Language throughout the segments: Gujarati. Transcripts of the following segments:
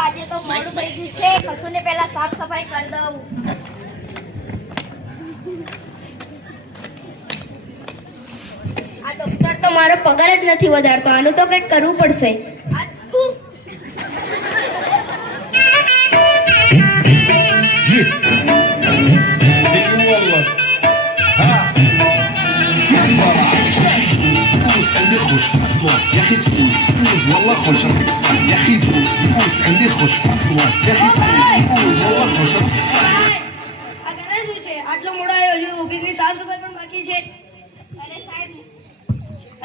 આજે તો મોડું થઈ ગયું છે, કશું ને પહેલા સાફ સફાઈ કરી દઉં. આ ડોક્ટર તો મારો પગાર જ નથી વધારતો, આનું તો કંઈક કરવું પડશે. عندي خوش في الصوت يا اخي تفوز تفوز والله خوش راك تصل يا اخي تفوز تفوز عندي خوش في الصوت يا اخي تفوز والله خوش راك تصل આ કરે શું છે? આટલો મોડો આવ્યો છું, ઓફિસની સાફ સફાઈ પણ બાકી છે.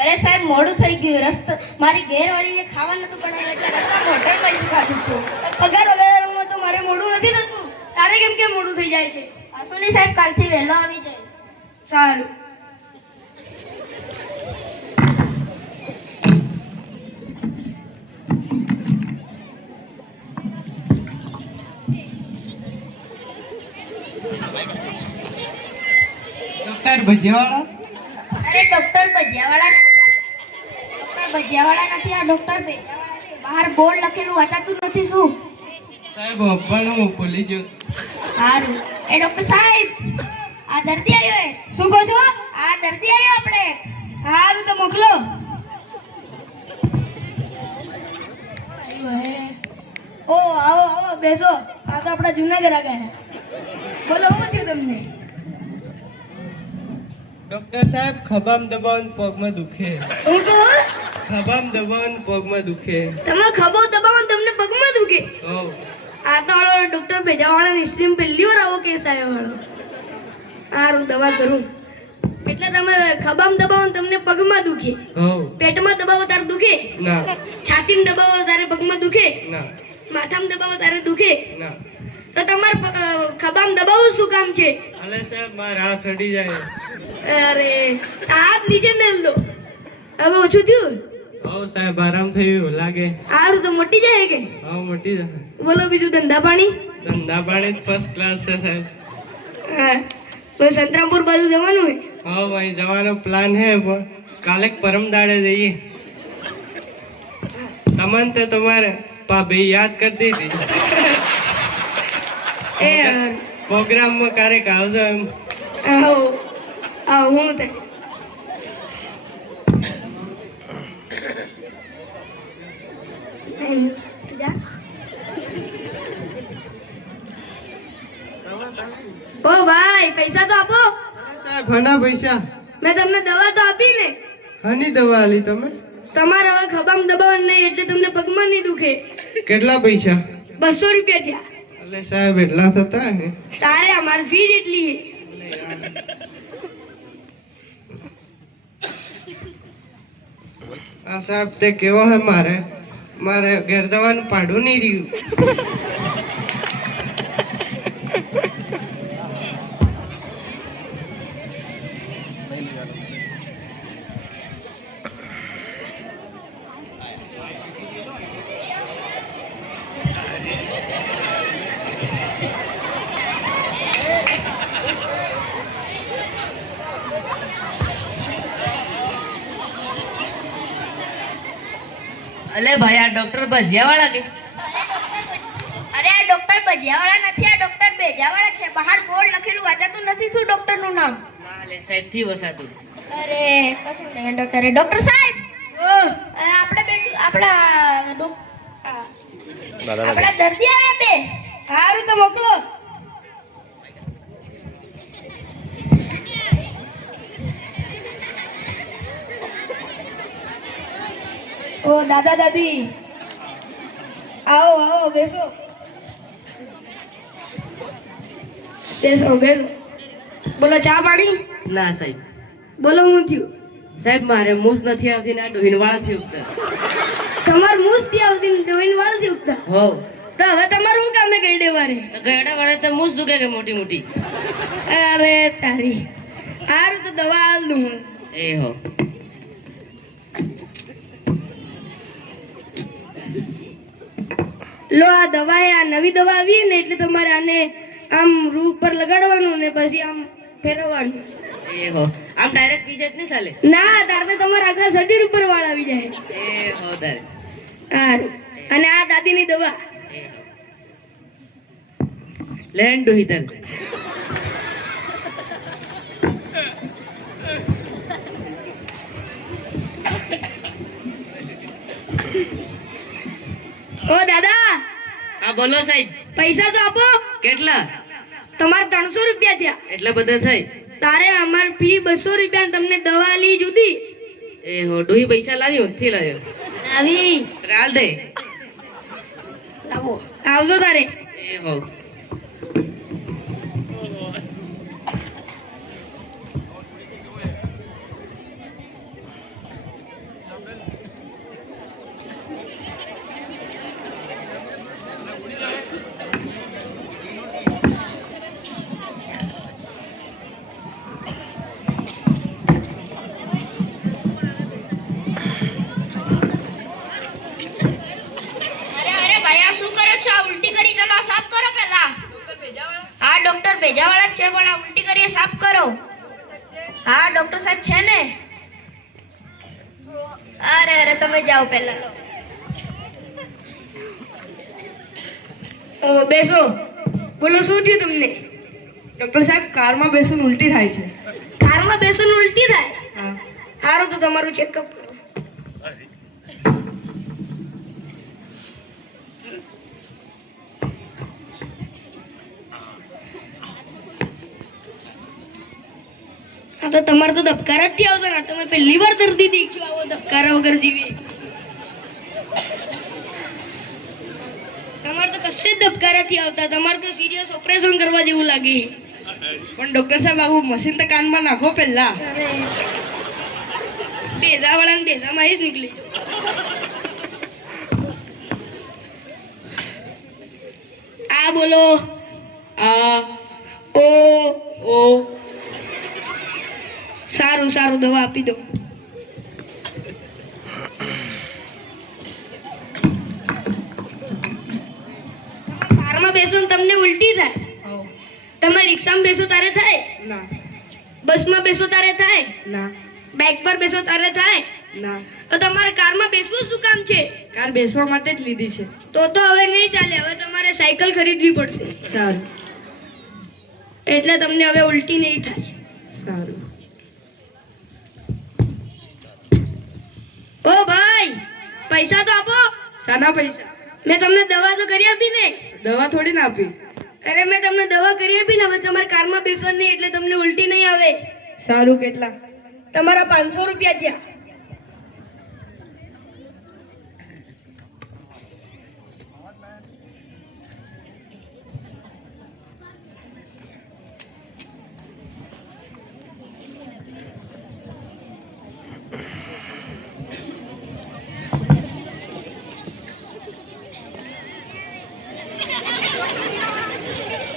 અરે સાહેબ મોડું થઈ ગયું. રસ્તા મારી ઘેરવાળીએ ખાવા નતું બનાવ્યું એટલે રસ્તામાં હોટલમાં જ ખાધું હતું. પગાર વધારવામાં તો મારે મોડું નથી થતું, તારે કેમ મોડું થઈ જાય છે? આસુની સાહેબ કાલથી વહેલો આવી જાય. સારું. ડોક્ટર ભજીયાવાળા? અરે ડોક્ટર ભજીયાવાળા નથી, આ ડોક્ટર ભેજાવાળા છે. બહાર બોર્ડ લખેલું વાંચાતું નથી શું? સાહેબ પણ હું ભૂલી ગયો. સારું. એ ડોક્ટર સાહેબ, આ દર્દી આવ્યો હે. શું કહો છો? આ દર્દી આવ્યો આપણે. સારું તો મોકલો. ઓ આવો આવો બેસો. આ તો આપણા જૂના ગ્રાહક હે. બોલો શું થયું તમને? ડોક્ટર સાહેબ ખભામ દબાવન પગમાં દુખે. હું કહો ખભામ દબાવન પગમાં દુખે. તમે ખભો દબાવો ને તમને પગમાં દુખે? હો. આ તો ડોક્ટર ભેજાવાળાની સ્ટ્રીમ પહેલી વાર આવો કેસ આવ્યો વાળો. સારું દવા કરું. એટલે તમે ખભામ દબાવો ને તમને પગમાં દુખે? હો. પેટમાં દબાવો તારે દુખે? ના. છાતીમાં દબાવો તારે પગમાં દુખે? ના. માથામાં દબાવો તારે દુખે? ના. તો તમારે ખભામ દબાવવું શું કામ છે? અલે સાહેબ મારા હાથ અડી જાય. અરે હાથ નીચે મેલ દો. હવે ઓછું થયું? હો સાહેબ આરામ થયું લાગે. સારું તો મોટી જાય કે? હા મોટી જાય. બોલો બીજું ધંધા પાણી? ધંધા પાણી ફર્સ્ટ ક્લાસ છે સાહેબ. હા. કોઈ સંતરામપુર બાજુ જવાનું હોય? હા ભાઈ જવાનો પ્લાન હે પણ કાલે પરમ દાડે જઈએ. તમને તો તમારે ભાભી યાદ કરી દીધી. એ પ્રોગ્રામમાં ક્યારેક આવજો એમ. આવો આવો હું તે ઓ ભાઈ પૈસા તો આપો. સાહેબ હના પૈસા? મેં તમને દવા તો આપી ને. હની દવા આલી તમે? તમારે હવે ખભામ દબાવવાનું નહીં એટલે તમને પગમાં નહીં દુખે. કેટલા પૈસા? 200 રૂપિયા થયા. એટલે સાહેબ એટલા થતા હે? તારે અમારી ફી જેટલી છે. આ સાહેબ તે કેવો હે મારે ઘેર દવાનું પાડું નહીં રહ્યું. અલે ભાઈ આ ડોક્ટર ભજીયાવાળા કે? અરે આ ડોક્ટર ભજીયાવાળા નથી, આ ડોક્ટર ભેજાવાળા છે. બહાર બોર્ડ લખેલું વાંચાતું નથી શું ડોક્ટર નું નામ? ના લે સાહેબ થી વસાતું. અરે કશું નહીં ડોક્ટર. ડોક્ટર સાહેબ આપણા દર્દી આવ્યા બે. સારું તો મોકલો. ઓ દાદા દાદી આવો આવો બેસો બેસો બેસો. બોલો ચા પાણી? ના સાહેબ. બોલો હું થયું? સાહેબ મારે મૂસ નથી આવતી ને આ ડોહીન વાળાથી ઉગતા. તમાર મૂસ થી આવતી ને ડોહીન વાળાથી ઉગતા? હો. તો હવે તમારું શું કામે ગઈડે વારે? ગયડા વાળા તો મૂસ દુખે કે મોટી મોટી? અરે તારી. હારું તો દવા આલ દઉં હું. એ હો. લો આ દવા આ નવી દવા આવી ને એટલે તમારે આને આમ રૂ ઉપર લગાડવાનું ને પછી આમ ફેરવવાનું. એ હો. આમ ડાયરેક્ટ પી જાય નહીં ચાલે ના તારે તમારા આગળ શરીર ઉપર વાળ આવી જાય એ હો તારે સારું અને આ દાદીની દવા લેન ડોહી તારે ઓ દાદા હા બોલો સાહેબ પૈસા તો આપો કેટલા તમારે 300 રૂપિયા થયા એટલા બધા થઈ તારે અમાર ફી 200 રૂપિયા તમને દવા લી જુદી એ હો ડોહી પૈસા લાવ્યો થી લાવ્યો આવી રાલ દે લાવો આવજો તારે એ હો અરે ભાઈ આ શું કરો છો? આ ઉલટી કરી ચલો આ સાફ કરો પહેલા. હા ડોક્ટર ભેજાવાળા જ છે પણ આ ઉલટી કરી સાફ કરો. હા ડોક્ટર સાહેબ છે ને? અરે અરે તમે જાઓ પહેલા. બેસો. બોલો શું થયું તમને? ડોક્ટર સાહેબ કારમાં બેસીને ઉલટી થાય છે. કારમાં બેસીને ઉલટી થાય? હા. સારું તો તમારું ચેકઅપ કરો. હા તો તમારે તો ધબકારા જ થી આવતા ને તમે પહેલી વાર દર્દી દેખ્યો આવો ધબકારા વગર જીવે. તમારે તો કશે જ ધબકારા થી આવતા. તમારે તો સિરિયસ ઓપરેશન કરવા જેવું લાગે. પણ ડોક્ટર સાહેબ આવું મશીન તો કાનમાં નાખો પહેલા. બેઝા વાળા ને બેઝામાં જ નીકળી. આ બોલો. આ ઓ ઓ સારું સારું દવા આપી દો. કારમાં બેસો ને તમને ઉલટી થાય. તમે રિક્ષામાં બેસો તારે થાય, ના બસમાં બેસો તારે થાય, ના બાઇક પર બેસો તારે થાય. ના તો તમારે કારમાં બેસવું શું કામ છે? કાર બેસવા માટે જ લીધી છે. તો હવે નહીં ચાલે. હવે તમારે સાયકલ ખરીદવી પડશે. સારું એટલે તમને હવે ઉલટી નહીં થાય. સારું. ઓ ભાઈ પૈસા તો આપો. શાના પૈસા? મેં તમને દવા તો કરી આપી ને. દવા થોડી ના આપી. અરે મેં તમને દવા કરી આપી ને. હવે તમારે કારમાં બેસવાનું નહીં એટલે તમને ઉલટી નહીં આવે. સારું. કેટલા? તમારા 500 રૂપિયા થયા.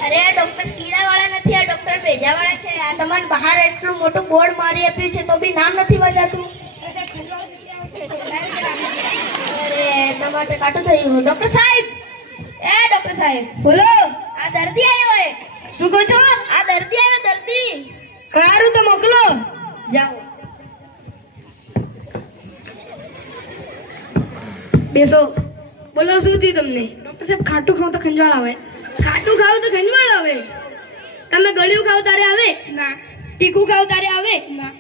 અરે આ ડોક્ટર કીડાવાળા નથી, આ ડોક્ટર ભેજાવાળા છે. આ તમારે બહાર એટલું મોટું બોર્ડ મારી આપ્યું છે તો બી નામ નથી વાંચાતું. અરે તમારે કાટું થયું. ડોક્ટર સાહેબ, એ ડોક્ટર સાહેબ બોલો. આ દર્દી આવ્યો હે. શું કહો છો? આ દર્દી આવ્યો, દર્દી. સારું તો મોકલો. જાઓ બેસો. બોલો શું થયું તમને? ડોક્ટર સાહેબ ખાટું ખાવ તો ખંજવાળ આવે. ખાટું ખાવ તો ખંજવાળ આવે? તમે ગળ્યું ખાવ તારે આવે? ના તીખું ખાવ તારે આવે? ના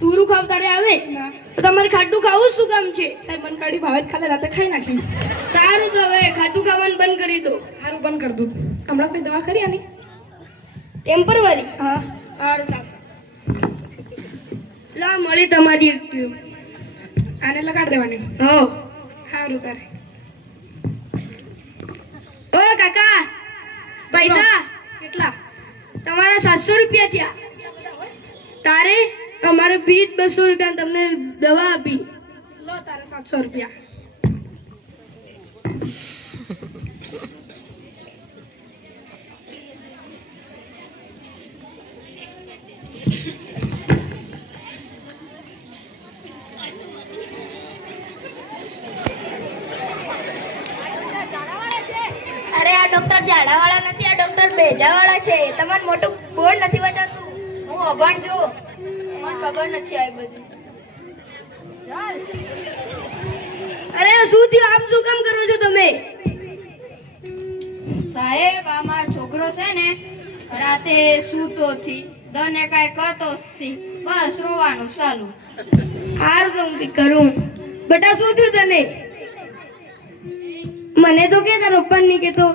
તુરું ખાવ તારે આવે? ના તો તમારે ખાટું ખાવું શું કામ છે? સાહેબ મન કાઢી ભાવે જ ખાલે રાતે ખાઈ નાખી. સારું તો હવે ખાટું ખાવાનું બંધ કરી દો. સારું બંધ કરી દઉં. હમણાં કોઈ દવા કરી આની? ટેમ્પરરી. હા સારું ચાલો. લા મળી તમારી એક ટ્યુબ. આને લગાડ દેવાની. હો સારું તારે. ઓ કાકા પૈસા કેટલા? તમારા 700 રૂપિયા થયા. તારે અમારે ફીસ 200 રૂપિયા તમને દવા આપી. લો તારે 700 રૂપિયા. અરે આ ડોક્ટર ઝાડાવાળા નથી, આ ડોક્ટર ભેજાવાળા છે. તમારે મોટું બોર્ડ નથી વાંચાતું. હું અભણ છું. ખબર નથી આ બધી. અરે શું થયું? આમ શું કામ કરો છો તમે? સાહેબ આમાં છોકરો છે ને રાતે સૂતો થી દને કાંઈ કરતો થી બસ રોવાનું ચાલુ. હાર તો હું કરું. બેટા શું થયું તને? મને તો કે તારો પપ્પા નહીં કેતો.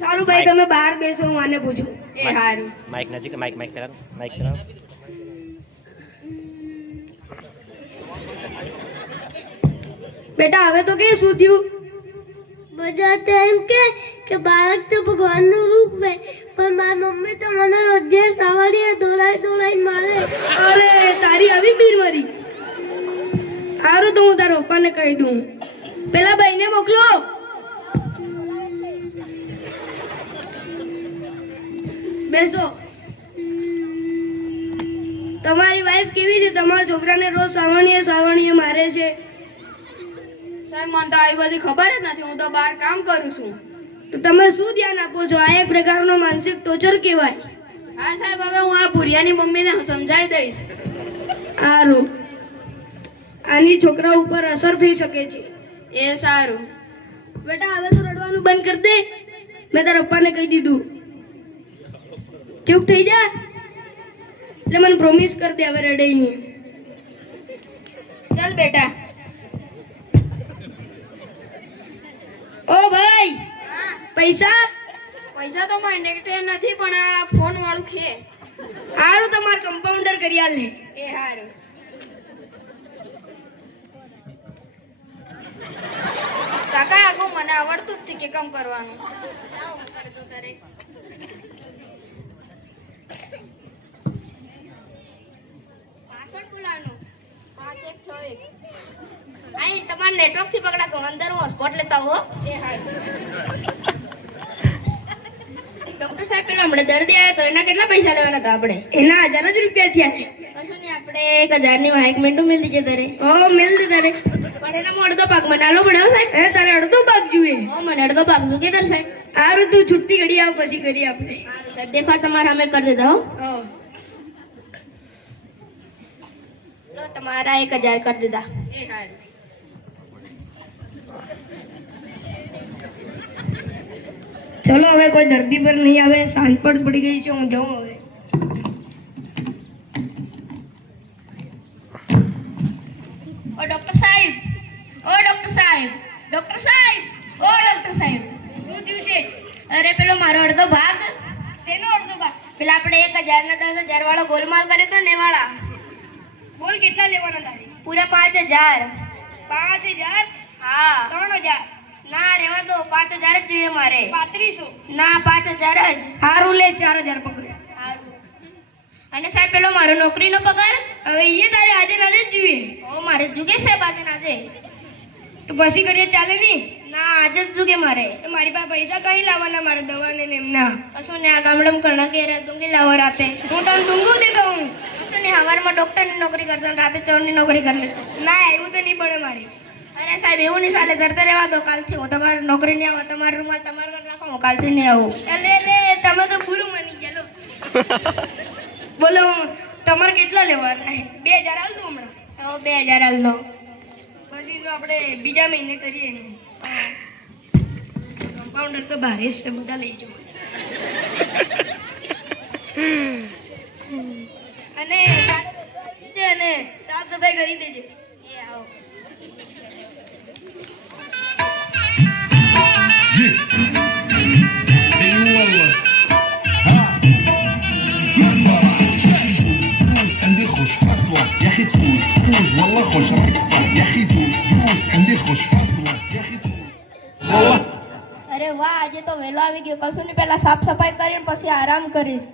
સારું ભાઈ તમે બહાર બેસો, હું આને પૂછું. એ હારું. માઇક નજીક માઇક કરાવો માઇક કરાવો. બેટા હવે તો કે શું થયું? બધા તો એમ કે બાળક તો ભગવાનનું રૂપ છે, પણ મારી મમ્મી તો મને રોજે સવારે દોડાઈ મારે. અરે તારી આવી બીમારી. સારું તો હું તારા પપ્પાને કહી દઉં. પેલા ભાઈને મોકલો. બેસો. તમારી વાઈફ કેવી છે? તમારા છોકરાને રોજ સાવણીએ મારે છે. સાહેબ મને તો આવી બધી ખબર જ નથી, હું તો બહાર કામ કરું છું. તો તમે શું ધ્યાન આપો છો? આ એક પ્રકારનો માનસિક ટોર્ચર કહેવાય. હા સાહેબ હવે હું આ ભુરિયાની મમ્મીને સમજાવી દઈશ. સારું. આની છોકરા ઉપર અસર થઈ શકે છે. એ સારું. બેટા હવે તો રડવાનું બંધ કર દે. મેં તારા પપ્પાને કહી દીધું. ચૂપ થઈ જા. એટલે મને પ્રોમિસ કર દે હવે રડે નહીં. ચાલ બેટા. ઓ ભાઈ પૈસા પૈસા તો કોઈ નેગેટિવ નથી, પણ આ ફોન વાળું છે. સારું તમારે કમ્પાઉન્ડર કરી આલ ને. એ સારું. કાકા આગો મને આવડતું જ નથી કે કામ કરવાનું. જાઓ, હું કરી દઉં તારે. પાસવર્ડ બોલાવવાનું 5161. અહીં તમારે નેટવર્ક થી પકડાતો. અંદર હું હોસ્પોટ લેતા હો. એ સારું. ડોક્ટર સાહેબ પેલો હમણાં દર્દી આવ્યો તો એના કેટલા પૈસા લેવાના હતા આપણે? એના 1000 જ રૂપિયા થયા. કશું નહીં, આપણે 1000 ની વાઈક મિનિટો મિલ દીજે તારે. ઓ મિલ દે તારે. પણ એનામાં અડધો ભાગ મને આલો પડ્યો સાહેબ. એ તારે અડધો ભાગ જોઈએ? ઓ મને અડધો ભાગ શું કે તાર સાહેબ? સારું તું છુટ્ટી ઘડી આવ પછી કરીએ આપણે. સારું સાહેબ દેખા તમારા અમે કરી દેતા હો. લો તમારા 1000 કરી દીધા. એ સારું. ચલો હવે કોઈ દર્દી પર નહીં આવે. સાંજ પણ પડી ગઈ છે, હું જાઉં હવે. ઓ ડોક્ટર સાહેબ, ઓ ડોક્ટર સાહેબ, ડોક્ટર સાહેબ, ઓ ડોક્ટર સાહેબ. શું થયું છે? અરે પેલો મારો અડધો ભાગ. શેનો અડધો ભાગ? પેલા આપણે 1000 ના 10,000 વાળો ગોલમાલ કર્યો તો ને વાળા. બોલ કેટલા લેવાના તારે? પૂરા 5000. 5000? હા. 3000? ના રેવા દો, 5000 જ જોઈએ મારે. 3500? ના 5000 જ. હારું લે 4000 પકડ. અને સાહેબ પેલો મારો નોકરીનો પગાર? હવે એ તારે આજે નાજે જ જોઈએ. ઓ મારે જુગે સાહેબ આજે નાજે. તો પછી કરીએ ચાલે નહીં? ના આજે જ જુગે મારે. મારી પાસે પૈસા કઈ લાવવાના મારે દવાને ને એમના? કશું ને આ ગામડામાં કણા કે દુંગી લાવો રાતે. હું તને દુંગું દેતો હું. કશું ને સવારમાં ડોક્ટરની નોકરી કરતો રાતે ચોરની નોકરી કરી લેતો. ના એવું તો નહીં પડે મારી. અરે સાહેબ એવું નહીં ચાલે, કરતા રહેવા દો. કાલથી હું તમારી નોકરી નહીં આવો. તમારો રૂમાલ તમારા ઘર રાખો, હું કાલથી નહીં આવું. લે તમે તો પૂરું માની ગયા લો. બોલો તમારે કેટલા લેવાના? 2000 હાલ દો હમણાં. 2000 હાલ દો. પછી તો આપણે બીજા મહિને કરીએ. કમ્પાઉન્ડર તો ભારે છે, બધા લઈ જાઓ. અને સાફ સફાઈ કરી દેજે. એ આવો. اي والله ها دوس عندي خوش فصلة يا اخي دوس والله خوش رقصة يا اخي دوس عندي خوش فصلة يا اخي والله. અરે વાહ, આજે તો વહેલો આવી ગયો. કશું નહીં, પહેલા સાફ સફાઈ કરીને પછી આરામ કરીશ.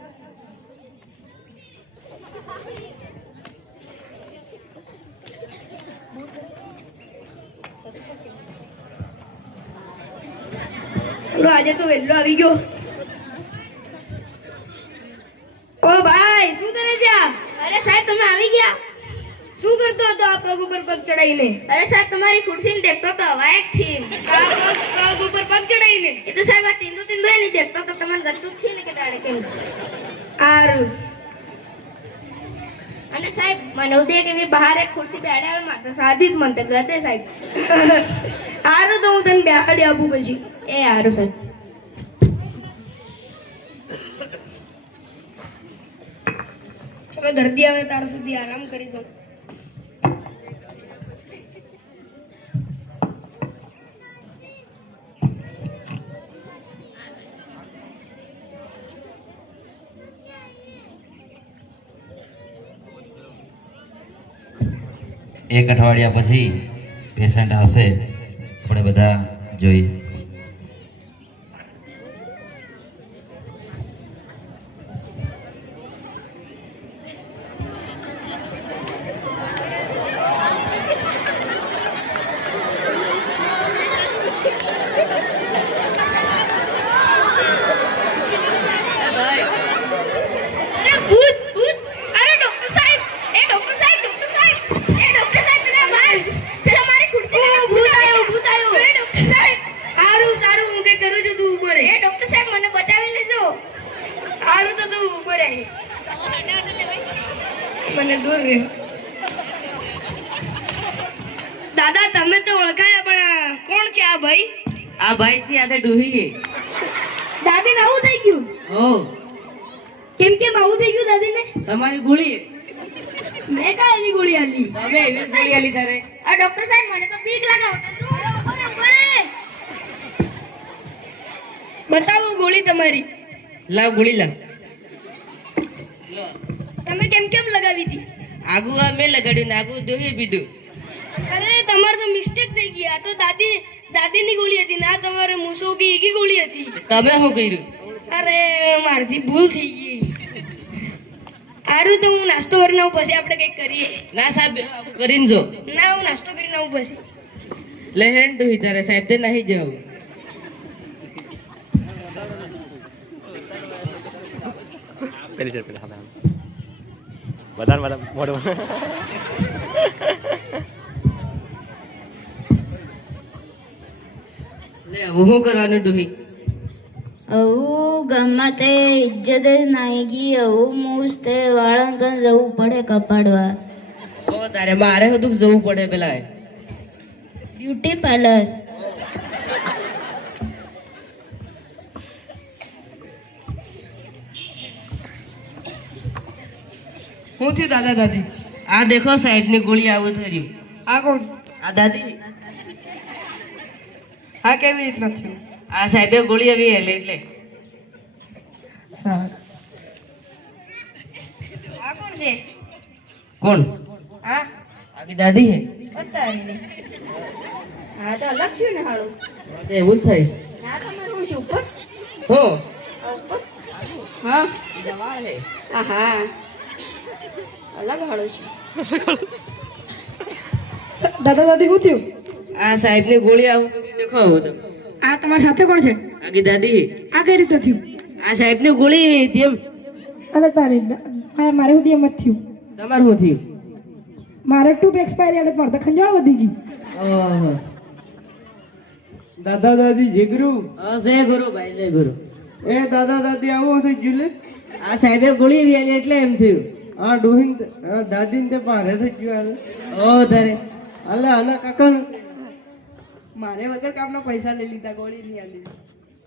ચલો આજે તો વહેલો આવી ગયો. ઓ ભાઈ શું કરે છે આ? અરે સાહેબ તમે આવી ગયા. શું કરતો હતો આ પગ ઉપર પગ ચડાઈને? અરે સાહેબ તમારી ખુરશીને દેખતો હતો વાયક થી. પગ ઉપર પગ ચડાઈને? એ તો સાહેબ આ તીંદુ નહીં દેખતો તો તમને ગતું જ છે ને કે દાડે કેમ. સારું અને સાહેબ મને એવું કે મેં બહાર એક ખુરશી બેહાડ્યા માત્ર સાદી જ મને ગતે સાહેબ હારું તો હું તને બેહાડી આપું પછી એ હારું સાહેબ હવે દર્દી આવે તાર સુધી આરામ કરી દો એક અઠવાડિયા પછી પેશન્ટ આવશે આપણે બધા જોઈએ. દાદા તમે તો ઓળખાયા પણ કોણ છે આ ભાઈ? આ ભાઈ થી આ ડોહી દાદીને આવું થઈ ગયું? હો કેમ કેમ આવું થઈ ગયું દાદીને? તમારી ગોળી મેં કાંઈ એવી ગોળી આલી? તમે એવી ગોળી આલી તારે. આ ડોક્ટર સાહેબ મને તો બીક લાગે. બતાવો ગોળી તમારી. લાવ ગોળી લાવ. તમે કેમ કેમ લગાવી હતી? આગુ આ મેં લગાડ્યું ને આગુ દોહી પીધું. અરે તમારે તો મિસ્ટેક થઈ ગઈ. આ તો દાદીની ગોળી હતી ને આ તમારે મૂસો કી ગોળી હતી. તમે શું કર્યું? અરે મારથી ભૂલ થઈ ગઈ. સારું તો હું નાસ્તો કરીને આવું પછી આપણે કંઈક કરીએ. ના સાહેબ કરીને જો. ના હું નાસ્તો કરીને આવું પછી. લે હેન્ડ દોહી તારે સાહેબ તે નહીં જાવ. પેલી સાઈડ પેલા હા વધારે મોડું લે હું શું કરવાનું દોહી? આવું ગામમાં તે ઇજ્જત જ નાહી ગઈ. આવું મૂસ તે વાળંકન જવું પડે કપાડવા. ઓ તારે મારે બધું જવું પડે પેલા બ્યુટી પાર્લર. હું થયું દાદા દાદી? આ દેખો સાહેબ ની ગોળી આવું થયું. આ કોણ? આ દાદી. આ કેવી રીતના થયું? આ સાહેબે ગોળી આવી એટલે સારું. આ કોણ છે? કોણ? હા આની દાદી હે. અત્યારે હા તો અલગ થયું ને હાળું. એવું જ થાય. ના તમારે શું છે ઉપર? હો આ ઉપર હા દવા હે. હા અલગ હાળું છે. દાદા દાદી શું થયું? આ સાહેબ ની ગોળી આવું કર્યું દેખો આવું તમે. આ તમારી સાથે કોણ છે? આની દાદી. આ કઈ રીતે થયું? આ સાહેબ ની ગોળી એવી હતી એમ. અરે તારે મારે સુધી એમ જ થયું. તમારું શું થયું? મારે ટ્યુબ એક્સપાયરી એટલે મારે તો ખંજાળ વધી ગઈ. ઓહો દાદા દાદી જીગરું. જય ગુરુ ભાઈ જય ગુરુ. એ દાદા દાદી આવું થઈ ગયું લે. આ સાહેબે ગોળી એવી આલી એટલે એમ થયું. આ ડોહીન દાદીને તે ભારે થઈ ગયું. ઓ તારે હાલે આના કાકા મારે વગર કામના પૈસા લઈ લીધા. ગોળી નહીં આલી.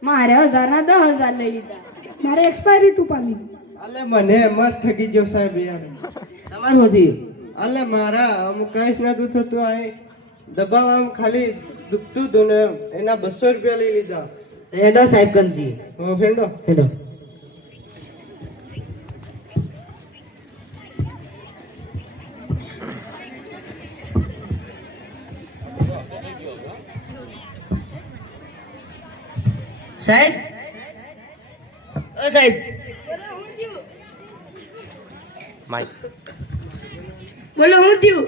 મારે 1000 ના 10,000 લઈ લીધા. મારે એક્સપાયરી ટુ પાલી. હાલે મને મત ઠગી ગયો સાહેબ યાર. તમારું શું થયું? હાલે મારા અમુક કઈ જ નતું થતું. આ દબાવ આમ ખાલી દુખતું હતું ને એના 200 રૂપિયા લઈ લીધા. હેડો સાહેબ કંજી. ફેંડો હેડો. સાહેબ ઓ સાહેબ માઇક બોલો હું થયું?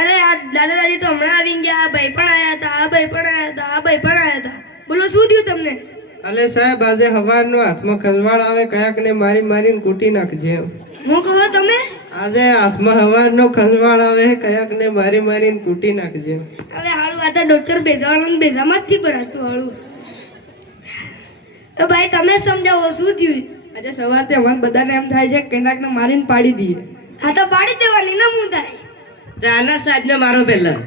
અરે આ દાદા દાદી તો હમણાં આવી ગયા. આ ભાઈ પણ આયા હતા. આ ભાઈ પણ આયા હતા. આ ભાઈ પણ આયા હતા. બોલો શું થયું તમને? અલે સાહેબ આજે હવારનો હાથમાં ખંજવાળ આવે કયાક ને મારી મારીને કૂટી નાખજે. હું કહો તમે? આજે હાથમાં હવારનો ખંજવાળ આવે કયાક ને મારી મારીને કૂટી નાખજે. અરે હાલું આ તો ડોક્ટર બેજાવાનું બેજામાં જ થી ભરાતું હાલું. તો ભાઈ તમે જ સમજાવો શું થયું? આજે સવારથી અમારે બધાને એમ થાય છે કે કયાકને મારીને પાડી દઈએ. હા તો પાડી દેવાની ને હું થાય. રાના સાહેબને મારો પહેલા.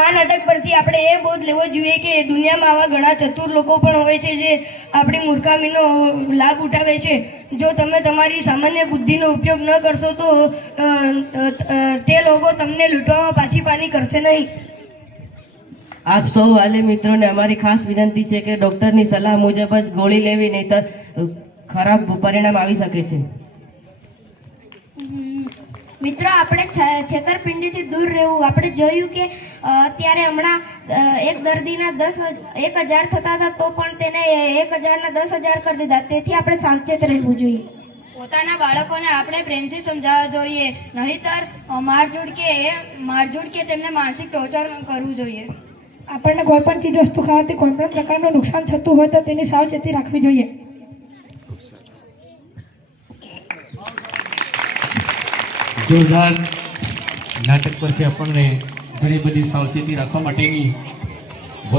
આ નાટક પરથી આપણે એ બોધ લેવો જોઈએ કે દુનિયામાં આવા ઘણા ચતુર લોકો પણ હોય છે જે આપણી મૂર્ખામીનો લાભ ઉઠાવે છે. જો તમે તમારી સામાન્ય બુદ્ધિનો ઉપયોગ ન કરશો તો તે લોકો તમને લૂંટવામાં પાછી પાની કરશે નહીં. આપ સૌ વાલી મિત્રોને અમારી ખાસ વિનંતી છે કે ડૉક્ટરની સલાહ મુજબ જ ગોળી લેવી, નહીંતર ખરાબ પરિણામ આવી શકે છે. મિત્રો, આપણે છેતરપિંડીથી દૂર રહેવું. આપણે જોયું કે અત્યારે હમણાં એક દર્દીના 10,000 થતા હતા તો પણ તેને 1,000 ના 10,000 કરી દીધા. તેથી આપણે સાવચેત રહેવું જોઈએ. પોતાના બાળકોને આપણે પ્રેમથી સમજાવવા જોઈએ, નહીંતર મારઝૂડ કે તેમને માનસિક ટોર્ચર કરવું જોઈએ. આપણને કોઈ પણ ચીજ વસ્તુ ખાવાથી કોઈ પણ પ્રકારનું નુકસાન થતું હોય તો તેની સાવચેતી રાખવી જોઈએ. જોરદાર નાટક પરથી આપણને ઘણી બધી સાવચેતી રાખવા માટેની